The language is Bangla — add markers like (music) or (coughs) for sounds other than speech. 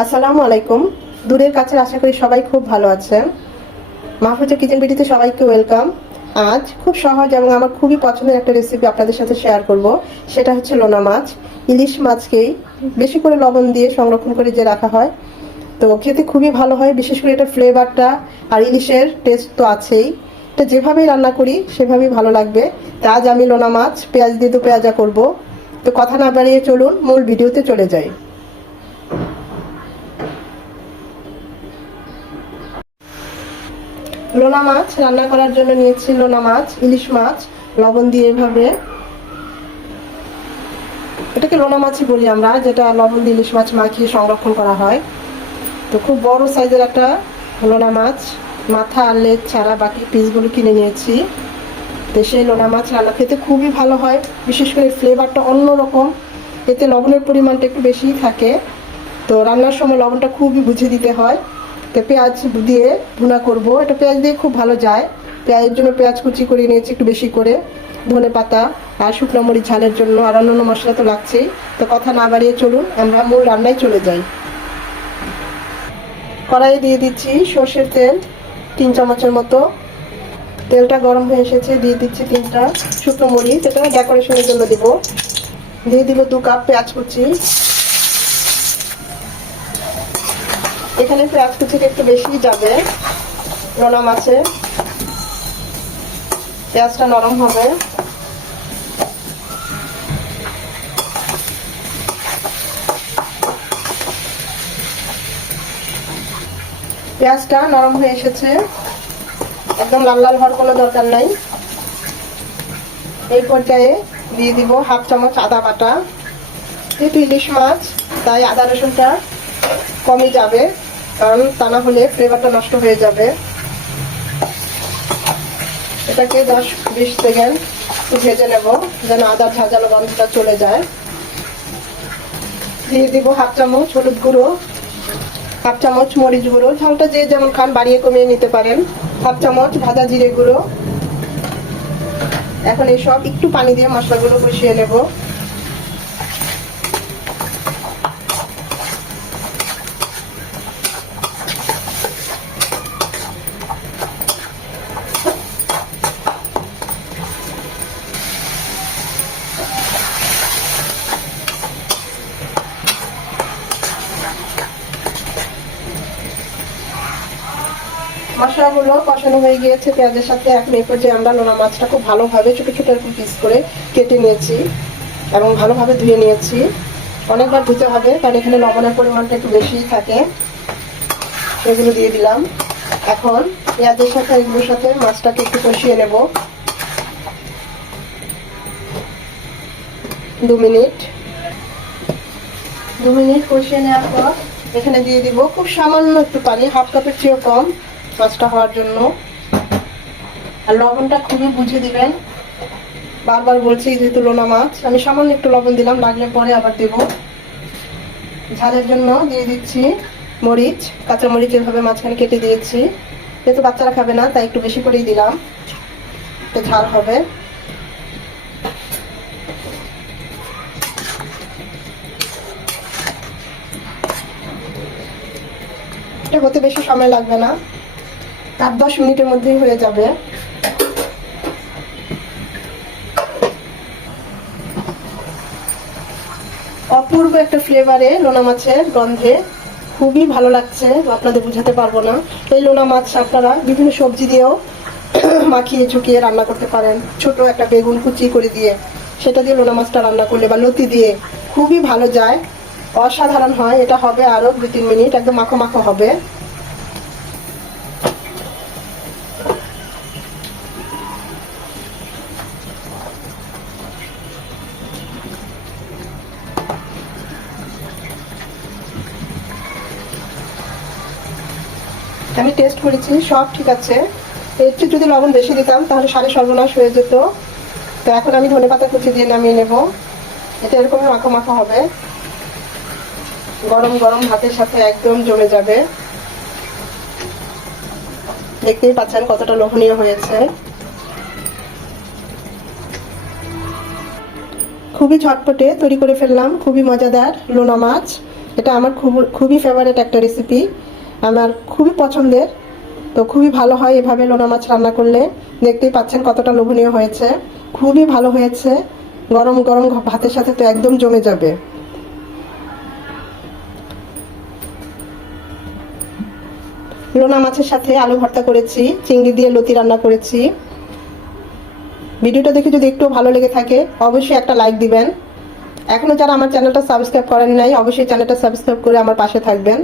আসসালামু আলাইকুম। দূরের কাছে আশা করি সবাই খুব ভালো আছেন। মাহফুজা কিচেন বিডিতে সবাইকে ওয়েলকাম আজ খুব সহজ এবং আমার খুবই পছন্দের একটা রেসিপি আপনাদের সাথে শেয়ার করব। সেটা হচ্ছে লোনা মাছ। ইলিশ মাছকেই বেশি করে লবণ দিয়ে সংরক্ষণ করে যে রাখা হয়। তো খেতে খুবই ভালো হয়, বিশেষ করে এটার ফ্লেভারটা আর ইলিশের টেস্ট তো আছেই। এটা যেভাবেই রান্না করি, সেভাবেই ভালো লাগবে। তা আজ আমি লোনা মাছ, পেঁয়াজ দিয়ে তো পেঁয়াজা করব। তো কথা না বাড়িয়ে চলুন, মূল ভিডিওতে চলে যাই। লোনা মাছ রান্না করার জন্য নিয়েছি লোনা মাছ, ইলিশ মাছ, লবণ দিয়ে এভাবে। এটাকে লোনা মাছই বলি আমরা, যেটা লবণ দিয়ে ইলিশ মাছ মাখিয়ে সংরক্ষণ করা হয়। তো খুব বড় সাইজের একটা লোনা মাছ, মাথা আর লেজ ছাড়া বাকি পিসগুলো কিনে নিয়েছি। তো সেই লোনা মাছ রান্না খেতে খুবই ভালো হয়, বিশেষ করে ফ্লেভারটা অন্যরকম। এতে লবণের পরিমাণটা একটু বেশিই থাকে। তো রান্নার সময় লবণটা খুবই বুঝে দিতে হয়। তো পেঁয়াজ দিয়ে ভুনা করব। এটা পেঁয়াজ দিয়ে খুব ভালো যায়। পেঁয়াজের জন্য পেঁয়াজ কুচি করে নিয়েছি একটু বেশি করে, ধনে পাতা আর শুকনো মরিচ ঝালের জন্য আর অন্যান্য মশলা তো লাগছেই। তো কথা না বাড়িয়ে চলুন, আমরা মূল রান্নায় চলে যাই। কড়াইয়ে দিয়ে দিচ্ছি সর্ষের তেল, তিন চামচের মতো। তেলটা গরম হয়ে এসেছে, দিয়ে দিচ্ছি তিনটা শুকনো মরিচ। এটা ডেকোরেশনের জন্য দিব। দিয়ে দিব দু কাপ পেঁয়াজ কুচি। এখানে পেঁয়াজ কুচিটা একটু বেশি যাবে। নোনা মাছে পেঁয়াজটা নরম হবে। পেঁয়াজটা নরম হয়ে এসেছে। একদম লাল লাল হওয়ার কোনো দরকার নাই। এই পর্যায়ে দিয়ে দিব হাফ চামচ আদা বাটা। যেহেতু ইলিশ মাছ, তাই আদা রসুনটা কমে যাবে। কারণ তা না হলে ফ্লেভারটা নষ্ট হয়ে যাবে। এটাকে দশ বিশ সেকেন্ড ভেজে নেব, যেন আদা ঝাঁঝালো গন্ধটা চলে যায়। দিয়ে দিব হাফ চামচ হলুদ গুঁড়ো, হাফ চামচ মরিচ গুঁড়ো, ঝালটা যে যেমন খান বাড়িয়ে কমিয়ে নিতে পারেন। হাফ চামচ ভাজা জিরে গুঁড়ো। এখন এইসব একটু পানি দিয়ে মশলাগুলো কষিয়ে নেব। মশলাগুলো কষানো হয়ে গিয়েছে, পেঁয়াজের সাথে এখন এই পর্যায়ে আমরা নোনা মাছটা খুব ভালোভাবে ছোট ছোট পিস করে কেটে নিয়েছি এবং ভালোভাবে ধুয়ে নিয়েছি। অনেকবার ধুতে হবে, কারণ এখানে লবণের পরিমাণটা একটু বেশিই থাকে। এগুলো দিয়ে দিলাম। এখন পেঁয়াজের সাথে এগুলোর সাথে মাছটাকে একটু কষিয়ে নেব। দু মিনিট। দু মিনিট কষিয়ে নেওয়ার পর এখানে দিয়ে দিব খুব সামান্য একটু পানি, হাফ কাপের চেয়েও কম। মাছটা হওয়ার জন্য। আর লবণটা খুবই বুঝে দিবেন। বারবার বলছি যেহেতু লোনা মাছ, আমি সামান্য একটু লবণ দিলাম, লাগলে পরে আবার দেব। ঝালের জন্য দিয়ে দিচ্ছি মরিচ, কাঁচা মরিচ এভাবে মাঝখানে কেটে দিয়েছি। যেহেতু বাচ্চারা খাবে না, তাই একটু বেশি করেই দিলাম। একটু ঝাল হবে। এটা হতে বেশি সময় লাগবে না। আট দশ মিনিটের মধ্যেই হয়ে যাবে। অপূর্ব একটা ফ্লেভারে লোনা মাছের গন্ধে খুবই ভালো লাগছে, আপনাদের বুঝাতে পারব না। এই লোনা মাছ আপনারা বিভিন্ন সবজি দিয়েও (coughs) মাখিয়ে ঝুঁকিয়ে রান্না করতে পারেন। ছোট একটা বেগুন কুচি করে দিয়ে সেটা দিয়ে লোনা মাছটা রান্না করলে বা লতি দিয়ে খুবই ভালো যায়। অসাধারণ হয়, এটা হবে আরও দু তিন মিনিট, একদম মাখো মাখো হবে। আমি টেস্ট করেছি, সব ঠিক আছে। চেয়ে যদি লবণ বেশি দিতাম, তাহলে সাড়ে সর্বনাশ হয়ে যেত। তো এখন আমি ধনে পাতা কুচি দিয়ে নামিয়ে নেব। এটা এরকম মাখো মাখা হবে। গরম গরম ভাতের সাথে একদম জমে যাবে। দেখতেই পাচ্ছেন কতটা লোভনীয় হয়েছে। খুবই ঝটপটে তৈরি করে ফেললাম, খুবই মজাদার লোনা মাছ। এটা আমার খুব খুবই ফেভারেট একটা রেসিপি আমার খুবই পছন্দের। তো খুবই ভালো হয় এভাবে লোনা মাছ রান্না করলে। দেখতেই পাচ্ছেন কতটা লোভনীয় হয়েছে। খুবই ভালো হয়েছে। গরম গরম ভাতের সাথে তো একদম জমে যাবে। লোনা মাছের সাথে আলু ভর্তা করেছি, চিংড়ি দিয়ে লতি রান্না করেছি। ভিডিওটা দেখে যদি একটু ভালো লেগে থাকে, অবশ্যই একটা লাইক দিবেন। এখনও যারা আমার চ্যানেলটা সাবস্ক্রাইব করেন নাই, অবশ্যই চ্যানেলটা সাবস্ক্রাইব করে আমার পাশে থাকবেন।